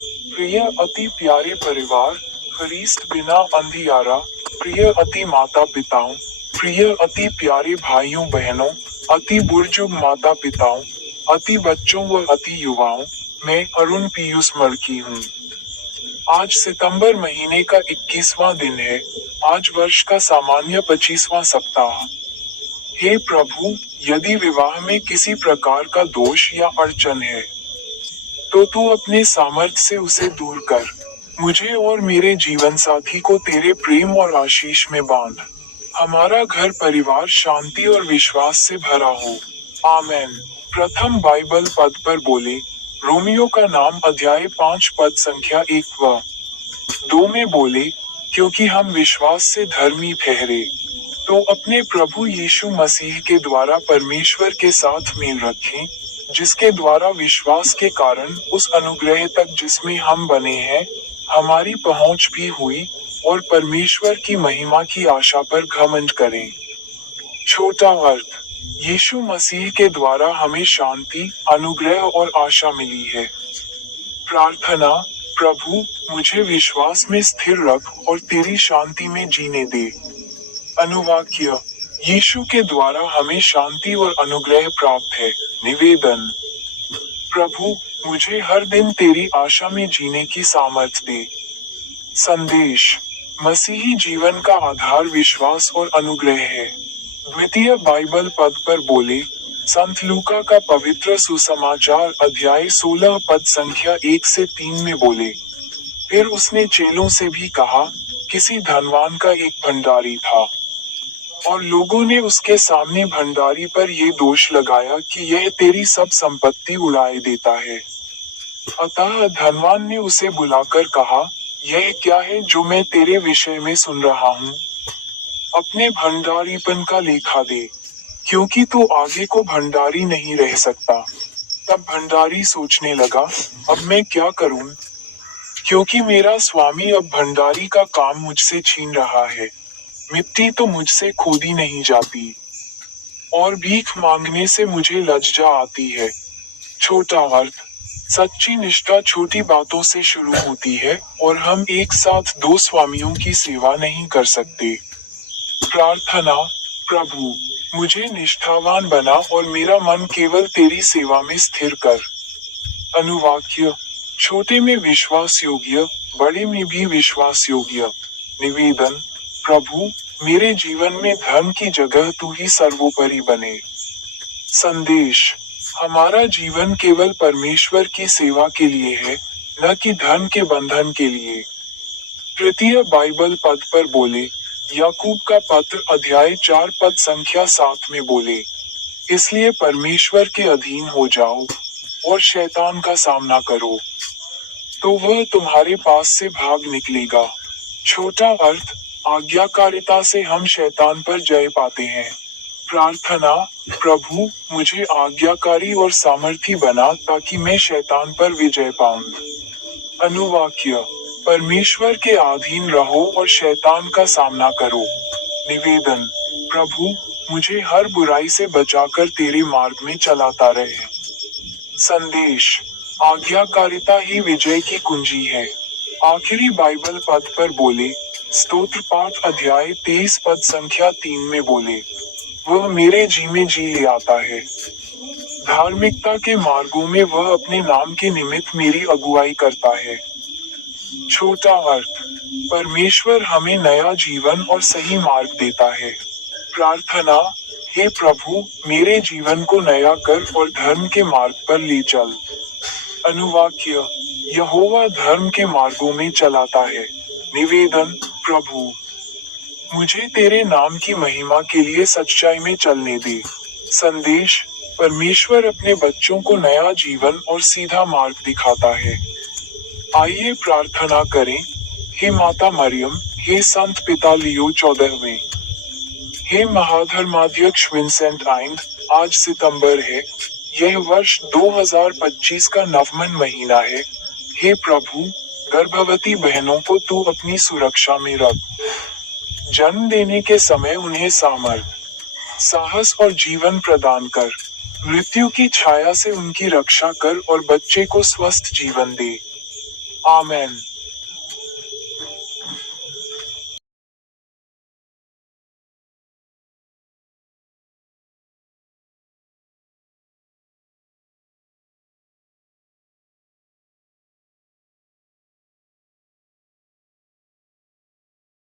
प्रिय अति प्यारे परिवार, ख्रीस्त बिना अंधियारा, प्रिय अति माता पिताओं, प्रिय अति प्यारे भाइयों बहनों, अति बुजुर्ग माता पिताओं, अति बच्चों व अति युवाओं, मैं अरुण पीयूष मर्की हूँ। आज सितंबर महीने का 21वां दिन है। आज वर्ष का सामान्य 25वां सप्ताह। हे प्रभु, यदि विवाह में किसी प्रकार का दोष या अड़चन है, तो तू अपने सामर्थ्य से उसे दूर कर। मुझे और मेरे जीवन साथी को तेरे प्रेम और आशीष में बांध। हमारा घर परिवार शांति और विश्वास से भरा हो। आमेन। प्रथम बाइबल पद पर बोले, रोमियो का नाम अध्याय 5 पद संख्या 1 व 2 में बोले, क्योंकि हम विश्वास से धर्मी ठहरे, तो अपने प्रभु यीशु मसीह के द्वारा परमेश्वर के साथ मेल रखें, जिसके द्वारा विश्वास के कारण उस अनुग्रह तक जिसमें हम बने हैं, हमारी पहुंच भी हुई, और परमेश्वर की महिमा की आशा पर घमंड करें। छोटा अर्थ, यीशु मसीह के द्वारा हमें शांति, अनुग्रह और आशा मिली है। प्रार्थना, प्रभु, मुझे विश्वास में स्थिर रख और तेरी शांति में जीने दे। अनुवाक्य, यीशु के द्वारा हमें शांति और अनुग्रह प्राप्त है। निवेदन, प्रभु, मुझे हर दिन तेरी आशा में जीने की सामर्थ्य दे। संदेश, मसीही जीवन का आधार विश्वास और अनुग्रह है। द्वितीय बाइबल पद पर बोले, संत लूका का पवित्र सुसमाचार अध्याय 16 पद संख्या 1 से 3 में बोले, फिर उसने चेलों से भी कहा, किसी धनवान का एक भंडारी था, और लोगों ने उसके सामने भंडारी पर यह दोष लगाया कि यह तेरी सब संपत्ति उड़ाए देता है। अतः धनवान ने उसे बुलाकर कहा, यह क्या है जो मैं तेरे विषय में सुन रहा हूँ? अपने भंडारीपन का लेखा दे, क्योंकि तू आगे को भंडारी नहीं रह सकता। तब भंडारी सोचने लगा, अब मैं क्या करूं? क्योंकि मेरा स्वामी अब भंडारी का काम मुझसे छीन रहा है। मिट्टी तो मुझसे खोदी नहीं जाती, और भीख मांगने से मुझे लज्जा आती है। छोटा अर्थ, सच्ची निष्ठा छोटी बातों से शुरू होती है, और हम एक साथ दो स्वामियों की सेवा नहीं कर सकते। प्रार्थना, प्रभु, मुझे निष्ठावान बना और मेरा मन केवल तेरी सेवा में स्थिर कर। अनुवाक्य, छोटे में विश्वास योग्य, बड़े में भी विश्वास योग्य। निवेदन, प्रभु, मेरे जीवन में धर्म की जगह तू ही सर्वोपरि बने। संदेश, हमारा जीवन केवल परमेश्वर की सेवा के लिए है, न कि धर्म के बंधन के लिए। तृतीय बाइबल पद पर बोले, याकूब का पत्र अध्याय 4 पद संख्या 7 में बोले, इसलिए परमेश्वर के अधीन हो जाओ और शैतान का सामना करो, तो वह तुम्हारे पास से भाग निकलेगा। छोटा अर्थ, आज्ञाकारिता से हम शैतान पर जय पाते हैं। प्रार्थना, प्रभु, मुझे आज्ञाकारी और सामर्थी बना ताकि मैं शैतान पर विजय पाऊं। अनुवाक्य, परमेश्वर के अधीन रहो और शैतान का सामना करो। निवेदन, प्रभु, मुझे हर बुराई से बचाकर तेरे मार्ग में चलाता रहे। संदेश, आज्ञाकारिता ही विजय की कुंजी है। आखिरी बाइबल पद पर बोले, स्तोत्र पाठ अध्याय 23 पद संख्या 3 में बोले, वह मेरे जी में जी ले आता है। धार्मिकता के मार्गों में वह अपने नाम के निमित्त मेरी अगुवाई करता है। छोटा अर्थ, परमेश्वर हमें नया जीवन और सही मार्ग देता है। प्रार्थना, हे प्रभु, मेरे जीवन को नया कर और धर्म के मार्ग पर ले चल। अनुवाक्य, यहोवा धर्म के मार्गों में चलाता है। निवेदन, प्रभु, मुझे तेरे नाम की महिमा के लिए सच्चाई में चलने दे। संदेश, परमेश्वर अपने बच्चों को नया जीवन और सीधा मार्ग दिखाता है। आइए प्रार्थना करें। हे माता मरियम, हे संत पिता लियो 14वें, हे महाधर्माध्यक्ष विंसेंट आइंद, आज सितंबर है। यह वर्ष 2025 का नवमन महीना है। हे प्रभु, गर्भवती बहनों को तू अपनी सुरक्षा में रख। जन्म देने के समय उन्हें सामर्थ, साहस और जीवन प्रदान कर। मृत्यु की छाया से उनकी रक्षा कर और बच्चे को स्वस्थ जीवन दे। आमेन।